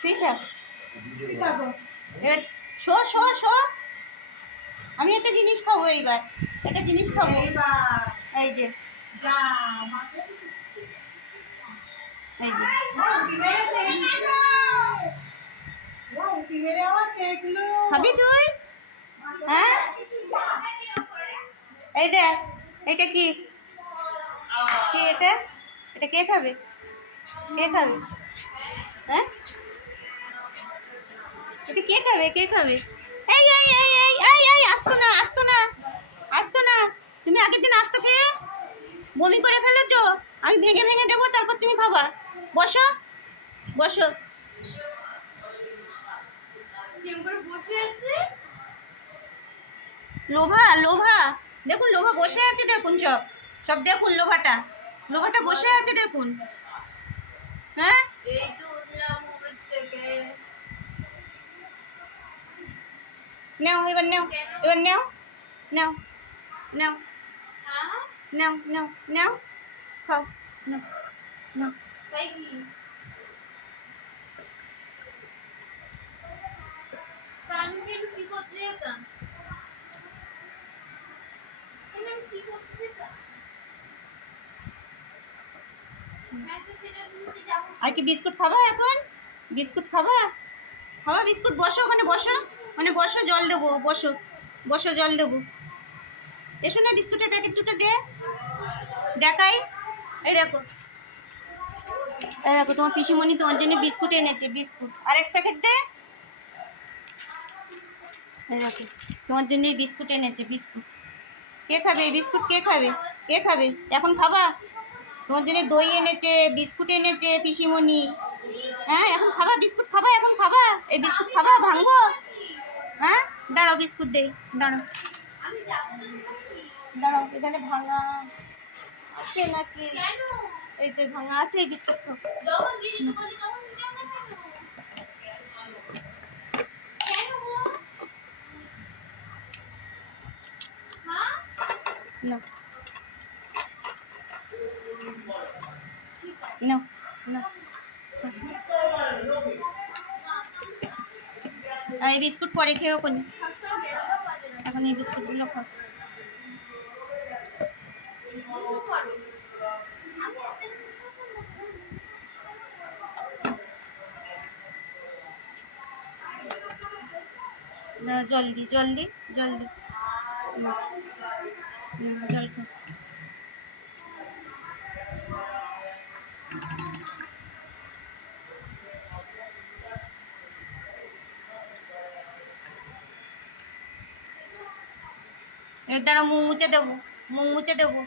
শুই থাক। এবার শো শো শো। আমি একটা জিনিস খাবো এইবার, একটা জিনিস খাবো। এই যে এই যে খাবি তুই? হ্যাঁ, এই দেখ, এটা কি কি এটা? এটা কে খাবে? কে খাবে? হ্যাঁ, এটা কে খাবে? কে খাবে? এই এই এই এই এই এই আসতো না, আসতো না, আসতো না। তুমি আগের দিন আসতো কে? বমি করে ফেলেছো। আমি ভেঙে ভেঙে দেবো, তারপর তুমি খাবা। বসো বসো। লোভা লোভা, দেখুন লোভা বসে আছে, দেখুন সব সব দেখুন, লোভাটা লোভাটা বসে আছে দেখুন। হ্যাঁ, নাও এবার, নাও এবার, নাও নাও নাও নাও নাও নাও, খাও, নাও নাও। আর কি বিস্কুট খাবা এখন? বিস্কুট খাবা? খাবা বিস্কুট? বসো ওখানে, বসো মানে, বসো, জল দেবো, বসো বসো, জল দেবো। এসো না, বিস্কুটের প্যাকেট দুটো দে, দেখাই। এই দেখো, এই দেখো, তোমার পিসিমণি তোমার জন্য বিস্কুট এনেছে, বিস্কুট। আরেক প্যাকেট দে। এই দেখো, তোমার জন্য বিস্কুট এনেছে, বিস্কুট। কে খাবে এই বিস্কুট? কে খাবে? কে খাবে? এখন খাবা? তোমার জন্য দই এনেছে, বিস্কুট এনেছে পিসিমণি। হ্যাঁ, এখন খাবা বিস্কুট? খাবা এখন? খাবা এই বিস্কুট? খাবা? ভাঙবো? হ্যাঁ, দাঁড়াও, বিস্কুট দেই, দাঁড়াও দাঁড়াও। এখানে ভাঙা আছে নাকি? এই যে ভাঙা আছে, এই বিস্কুট খাও। নাও নাও নাও। আর এই বিস্কুট পরে খেয়েও কোনি, এখন এই বিস্কুটগুলো খাও। না, জলদি জলদি জলদি, জল খাও। এর দ্বারা মুখ মুছে দেবো, মুখ মুছে দেবো।